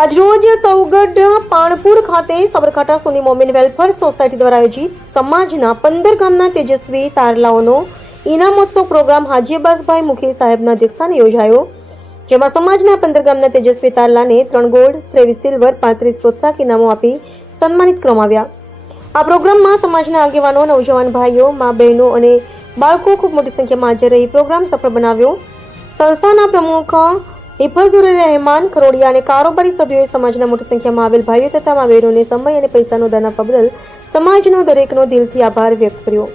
આજરોજ સૌગઢ પાણપુર ખાતે Sabarkantha Soni Momin welfare society દ્વારા આયોજિત સમાજના પંદર ગામના તેજસ્વી તારલાઓનો ઇનામોત્સવ પ્રોગ્રામ હાજી અબ્બાસભાઈ મુખી સાહેબના અધ્યક્ષસ્થાને યોજાયો, જેમાં સમાજના પંદર ગામના તેજસ્વી તારલાને ત્રણ ગોલ્ડ ત્રેવીસ સિલ્વર, પાંત્રીસ પ્રોત્સાહક ઇનામો આપી સન્માનિત કરવામાં આ પ્રોગ્રામમાં સમાજના આગેવાનો, નવજવાન ભાઈઓ, મા બહેનો અને બાળકો ખૂબ મોટી સંખ્યામાં હાજર રહી પ્રોગ્રામ સફળ બનાવ્યો. સંસ્થાના પ્રમુખ હિફઝુર રહેમાન ખરોડિયા અને કારોબારી સભ્યોએ સમાજના મોટી સંખ્યામાં આવેલ ભાઈઓ તથા વેરોને સમય અને પૈસાનો દાન બદલ સમાજનો દરેકનો દિલથી આભાર વ્યક્ત કર્યો.